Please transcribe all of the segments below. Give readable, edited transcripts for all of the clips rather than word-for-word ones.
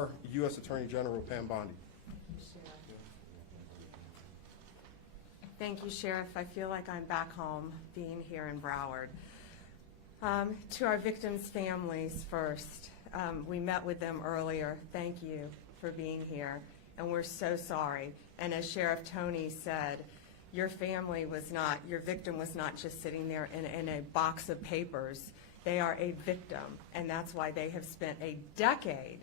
our U.S. Attorney General, Pam Bondi. Thank you, Sheriff. I feel like I'm back home being here in Broward. To our victims' families first, we met with them earlier. Thank you for being here, and we're so sorry. And as Sheriff Tony said, your family was not, your victim was not just sitting there in a box of papers. They are a victim, and that's why they have spent a decade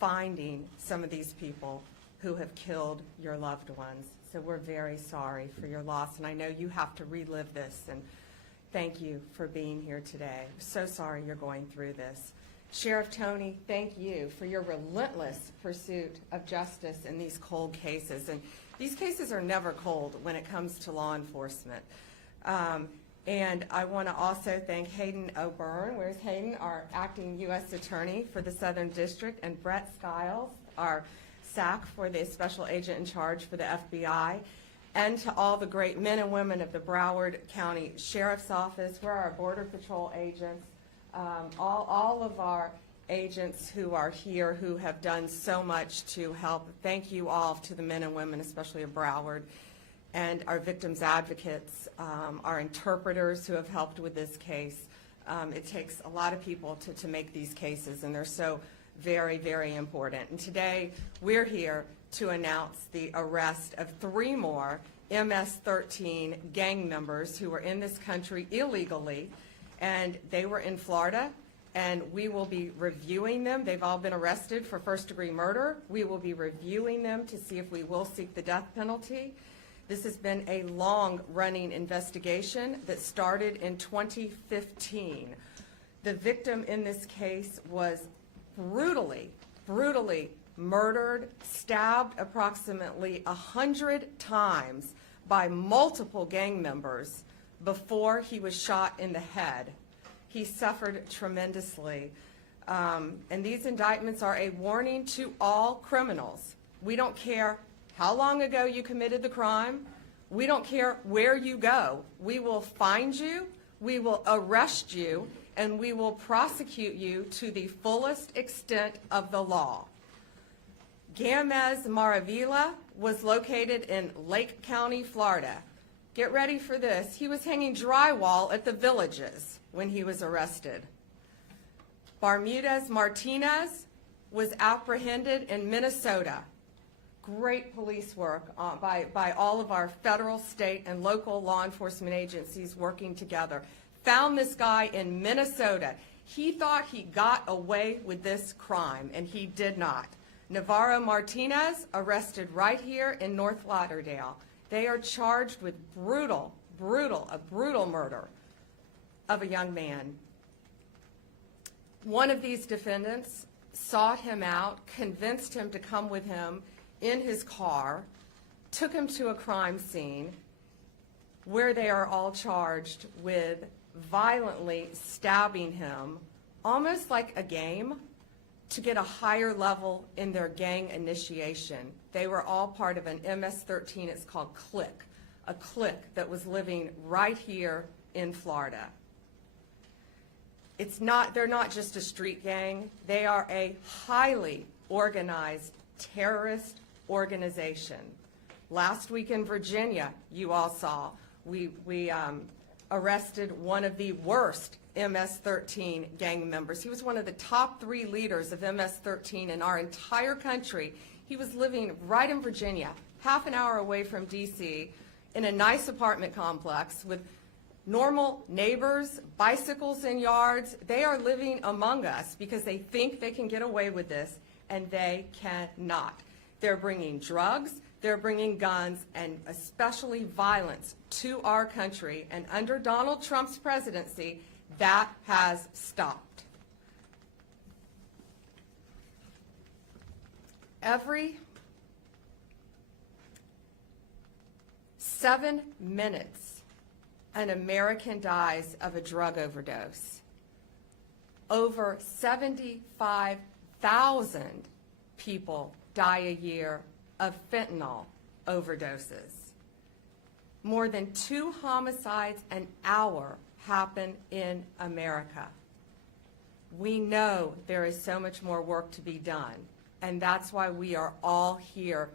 finding some of these people who have killed your loved ones. So we're very sorry for your loss, and I know you have to relive this, and thank you for being here today. So sorry you're going through this. Sheriff Tony, thank you for your relentless pursuit of justice in these cold cases. And these cases are never cold when it comes to law enforcement. And I want to also thank Hayden O'Byrne, where's Hayden, our acting U.S. Attorney for the Southern District, and Brett Skiles, our SAC for the Special Agent in Charge for the FBI, and to all the great men and women of the Broward County Sheriff's Office, where our Border Patrol agents, all of our agents who are here who have done so much to help. Thank you all to the men and women, especially of Broward, and our victims advocates, our interpreters who have helped with this case. It takes a lot of people to make these cases, and they're so very, very important. And today we're here to announce the arrest of 3 more MS-13 gang members who were in this country illegally, and they were in Florida, and we will be reviewing them. They've all been arrested for first-degree murder. We will be reviewing them to see if we will seek the death penalty. This has been a long-running investigation that started in 2015. The victim in this case was brutally murdered, stabbed approximately 100 times by multiple gang members before he was shot in the head. He suffered tremendously. And these indictments are a warning to all criminals. We don't care how long ago you committed the crime. We don't care where you go. We will find you, we will arrest you, and we will prosecute you to the fullest extent of the law. Gamez Maravilla was located in Lake County, Florida. Get ready for this. He was hanging drywall at the Villages when he was arrested. Bermudez Martinez was apprehended in Minnesota. Great police work by all of our federal, state, and local law enforcement agencies working together. Found this guy in Minnesota. He thought he got away with this crime, and he did not. Navarro Martinez arrested right here in North Lauderdale. They are charged with a brutal murder of a young man. One of these defendants sought him out, convinced him to come with him in his car, took him to a crime scene where they are all charged with violently stabbing him, almost like a game, to get a higher level in their gang initiation. They were all part of an MS-13, it's called Click, a clique that was living right here in Florida. They're not just a street gang, they are a highly organized terrorist organization. Last week in Virginia, you all saw, we arrested one of the worst MS-13 gang members. He was one of the top 3 leaders of MS-13 in our entire country. He was living right in Virginia, half an hour away from DC, in a nice apartment complex with normal neighbors, bicycles in yards. They are living among us because they think they can get away with this, and they cannot. They're bringing drugs, they're bringing guns, and especially violence to our country. And under Donald Trump's presidency, that has stopped. Every 7 minutes, an American dies of a drug overdose. Over 75,000 people die a year of fentanyl overdoses. More than 2 homicides an hour happen in America. We know there is so much more work to be done, And that's why we are all here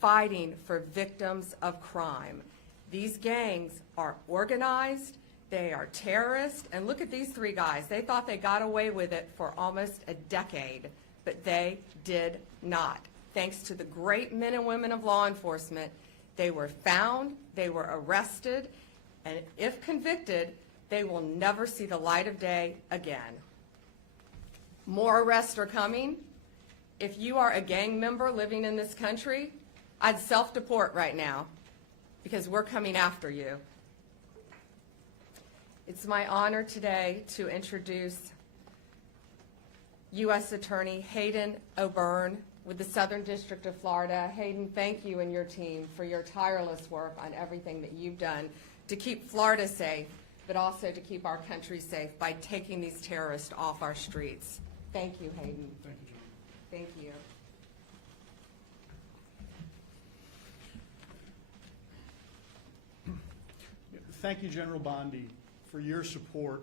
fighting for victims of crime. These gangs are organized, they are terrorists, and look at these three guys. They thought they got away with it for almost a decade, but they did not. Thanks to the great men and women of law enforcement, they were found, they were arrested, and if convicted, they will never see the light of day again. More arrests are coming. If you are a gang member living in this country, I'd self-deport right now because we're coming after you. It's my honor today to introduce U.S. Attorney Hayden O'Byrne with the Southern District of Florida. Hayden, thank you and your team for your tireless work on everything that you've done to keep Florida safe, but also to keep our country safe by taking these terrorists off our streets. Thank you, Hayden. Thank you, John. Thank you. Thank you, General Bondi, for your support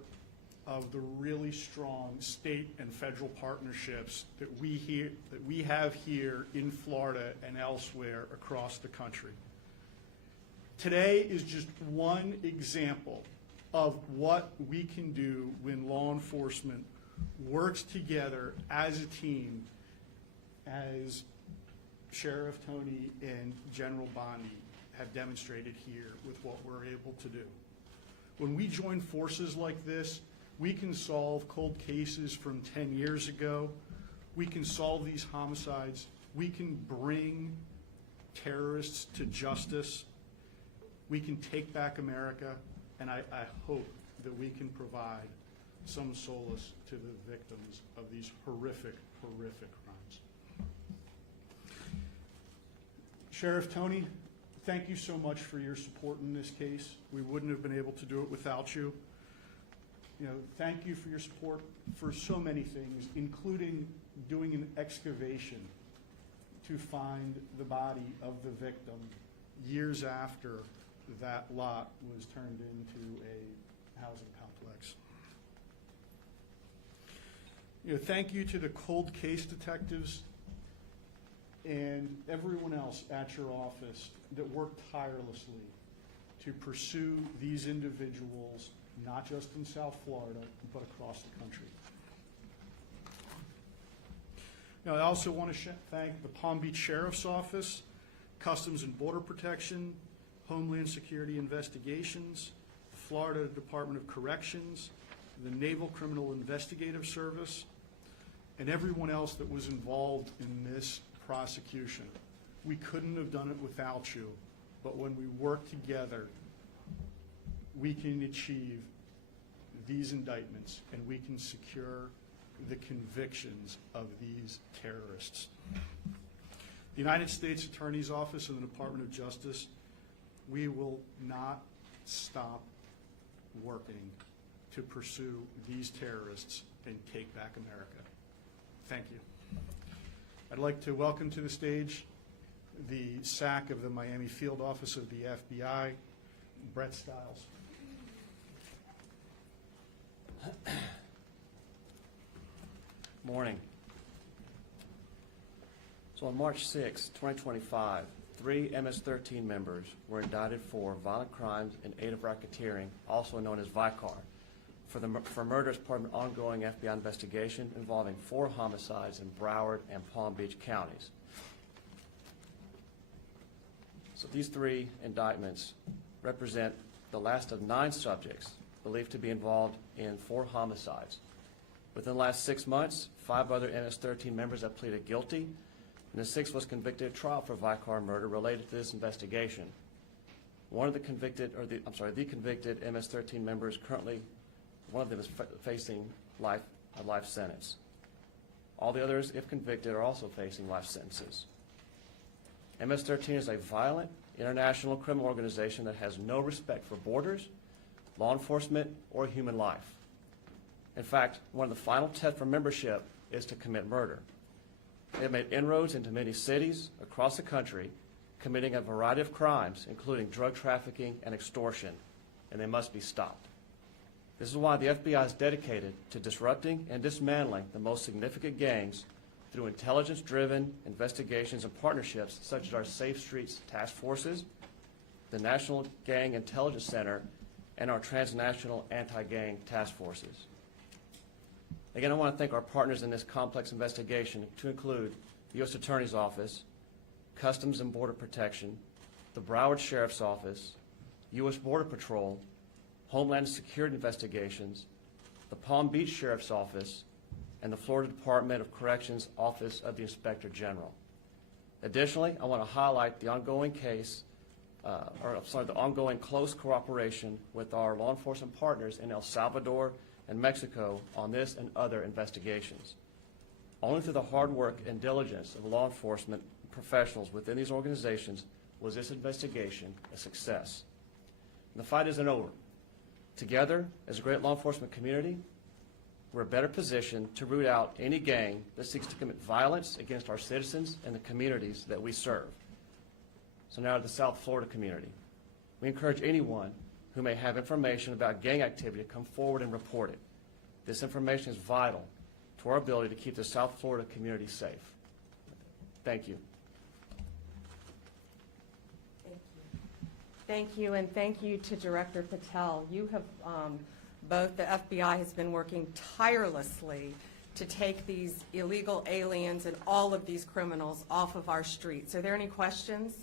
of the really strong state and federal partnerships that we have here in Florida and elsewhere across the country. Today is just one example of what we can do when law enforcement works together as a team, as Sheriff Tony and General Bondi have demonstrated here with what we're able to do. When we join forces like this, we can solve cold cases from 10 years ago. We can solve these homicides. We can bring terrorists to justice. We can take back America, and I hope that we can provide some solace to the victims of these horrific, horrific crimes. Sheriff Tony, thank you so much for your support in this case. We wouldn't have been able to do it without you. Thank you for your support for so many things, including doing an excavation to find the body of the victim years after that lot was turned into a housing complex. Thank you to the cold case detectives and everyone else at your office that worked tirelessly to pursue these individuals, not just in South Florida, but across the country. I also want to thank the Palm Beach Sheriff's Office, Customs and Border Protection, Homeland Security Investigations, the Florida Department of Corrections, the Naval Criminal Investigative Service, and everyone else that was involved in this prosecution. We couldn't have done it without you, but when we work together, we can achieve these indictments and we can secure the convictions of these terrorists. The United States Attorney's Office and the Department of Justice, we will not stop working to pursue these terrorists and take back America. Thank you. I'd like to welcome to the stage the SAC of the Miami Field Office of the FBI, Brett Stiles. Morning. So on March 6, 2025, 3 MS-13 members were indicted for violent crimes in aid of racketeering, also known as VICAR, for murder as part of an ongoing FBI investigation involving 4 homicides in Broward and Palm Beach counties. So these 3 indictments represent the last of 9 subjects believed to be involved in 4 homicides. Within the last 6 months, 5 other MS-13 members have pleaded guilty, and the 6th was convicted at trial for VICAR murder related to this investigation. The convicted MS-13 members currently, one of them is facing a life sentence. All the others, if convicted, are also facing life sentences. MS-13 is a violent international criminal organization that has no respect for borders, law enforcement, or human life. In fact, one of the final tests for membership is to commit murder. They have made inroads into many cities across the country, committing a variety of crimes, including drug trafficking and extortion, and they must be stopped. This is why the FBI is dedicated to disrupting and dismantling the most significant gangs through intelligence-driven investigations and partnerships such as our Safe Streets Task Forces, the National Gang Intelligence Center, and our transnational anti-gang task forces. Again, I want to thank our partners in this complex investigation, to include the U.S. Attorney's Office, Customs and Border Protection, the Broward Sheriff's Office, U.S. Border Patrol, Homeland Security Investigations, the Palm Beach Sheriff's Office, and the Florida Department of Corrections Office of the Inspector General. Additionally, I want to highlight the ongoing the ongoing close cooperation with our law enforcement partners in El Salvador and Mexico on this and other investigations. Only through the hard work and diligence of law enforcement professionals within these organizations was this investigation a success. And the fight isn't over. Together, as a great law enforcement community, we're better positioned to root out any gang that seeks to commit violence against our citizens and the communities that we serve. So now to the South Florida community. We encourage anyone who may have information about gang activity to come forward and report it. This information is vital to our ability to keep the South Florida community safe. Thank you. Thank you, and thank you to Director Patel. You have, both the FBI has been working tirelessly to take these illegal aliens and all of these criminals off of our streets. Are there any questions?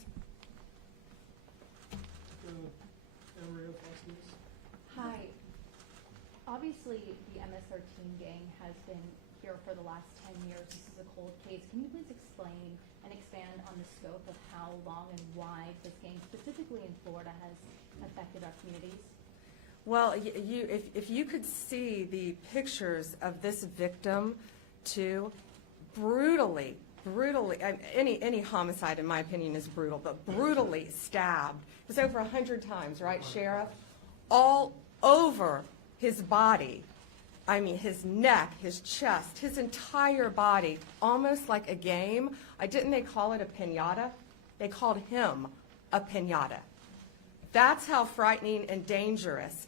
Hi. Obviously, the MS-13 gang has been here for the last 10 years. This is a cold case. Can you please explain and expand on the scope of how long and wide this gang, specifically in Florida, has affected our communities? Well, if you could see the pictures of this victim, too, brutally, any homicide, in my opinion, is brutal, but brutally stabbed. It was over 100 times, right, Sheriff? All over his body. I mean, his neck, his chest, his entire body, almost like a game. Didn't they call it a piñata? They called him a piñata. That's how frightening and dangerous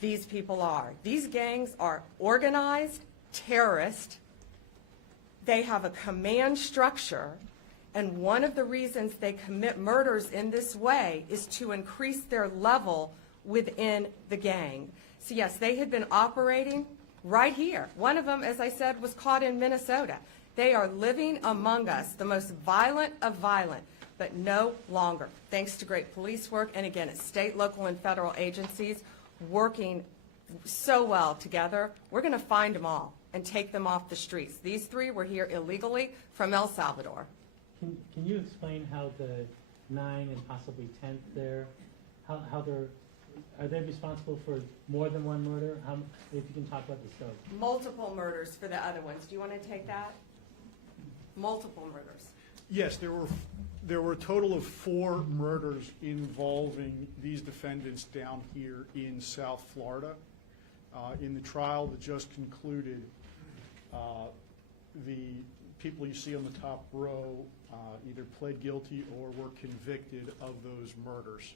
these people are. These gangs are organized, terrorist. They have a command structure, and one of the reasons they commit murders in this way is to increase their level within the gang. So yes, they had been operating right here. One of them, as I said, was caught in Minnesota. They are living among us, the most violent of violent, but no longer. Thanks to great police work, and again, it's state, local, and federal agencies working so well together. We're going to find them all and take them off the streets. These three were here illegally from El Salvador. Can you explain how the 9 and possibly 10th there, how are they responsible for more than one murder? If you can talk about the scope. Multiple murders for the other ones. Do you want to take that? Multiple murders. Yes, there were a total of 4 murders involving these defendants down here in South Florida. In the trial that just concluded, the people you see on the top row either pled guilty or were convicted of those murders.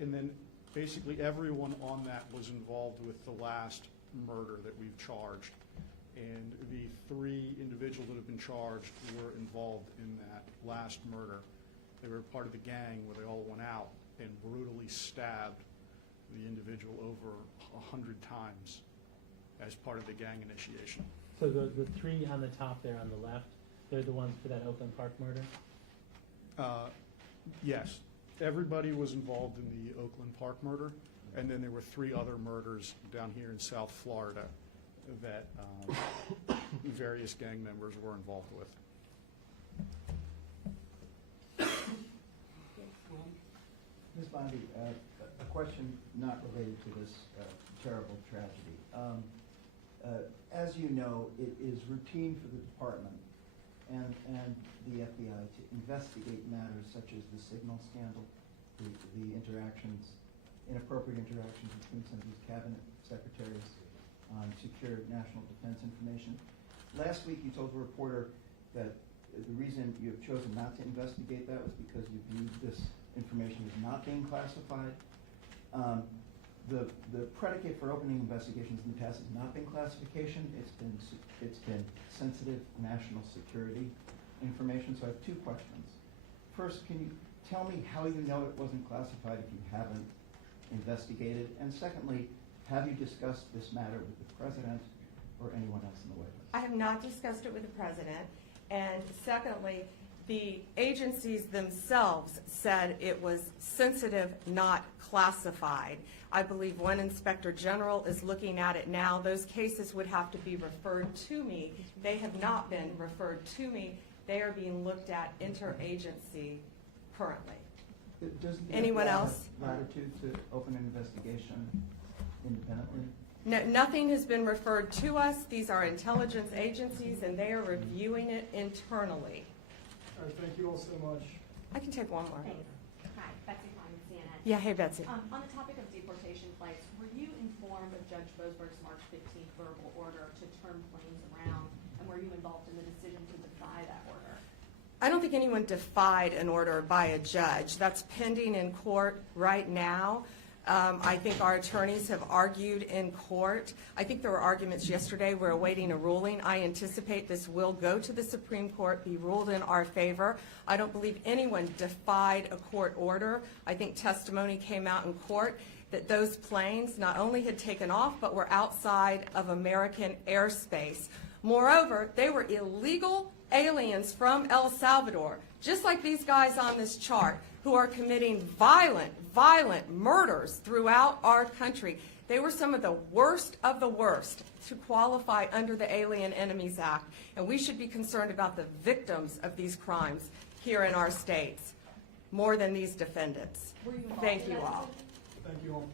And then basically everyone on that was involved with the last murder that we've charged. And the 3 individuals that have been charged were involved in that last murder. They were part of the gang where they all went out and brutally stabbed the individual over 100 times as part of the gang initiation. So the 3 on the top there on the left, they're the ones for that Oakland Park murder? Yes. Everybody was involved in the Oakland Park murder, and then there were 3 other murders down here in South Florida that various gang members were involved with. Ms. Bondi, a question not related to this terrible tragedy. As you know, it is routine for the department and the FBI to investigate matters such as the signal scandal, the interactions, inappropriate interactions between some of these cabinet secretaries on secure national defense information. Last week you told a reporter that the reason you have chosen not to investigate that was because you viewed this information as not being classified. The predicate for opening investigations in the past has not been classification. It's been sensitive national security information. So I have two questions. First, can you tell me how you know it wasn't classified if you haven't investigated? And secondly, have you discussed this matter with the president or anyone else in the White House? I have not discussed it with the president. And secondly, the agencies themselves said it was sensitive, not classified. I believe one inspector general is looking at it now. Those cases would have to be referred to me. They have not been referred to me. They are being looked at interagency currently. Does the Anyone FBI have else? latitude to open an investigation independently? No, nothing has been referred to us. These are intelligence agencies, and they are reviewing it internally. All right, thank you all so much. I can take one more. Thanks. Hi, Betsy Klein, CNN. Yeah, hey, Betsy. On the topic of deportation flights, were you informed of Judge Boasberg's March 15th verbal order to turn planes around, and were you involved in the decision to defy that order? I don't think anyone defied an order by a judge. That's pending in court right now. I think our attorneys have argued in court. I think there were arguments yesterday. We're awaiting a ruling. I anticipate this will go to the Supreme Court, be ruled in our favor. I don't believe anyone defied a court order. I think testimony came out in court that those planes not only had taken off, but were outside of American airspace. Moreover, they were illegal aliens from El Salvador, just like these guys on this chart, who are committing violent murders throughout our country. They were some of the worst to qualify under the Alien Enemies Act, and we should be concerned about the victims of these crimes here in our states more than these defendants. Were you involved Thank in you that all. decision? Thank you all.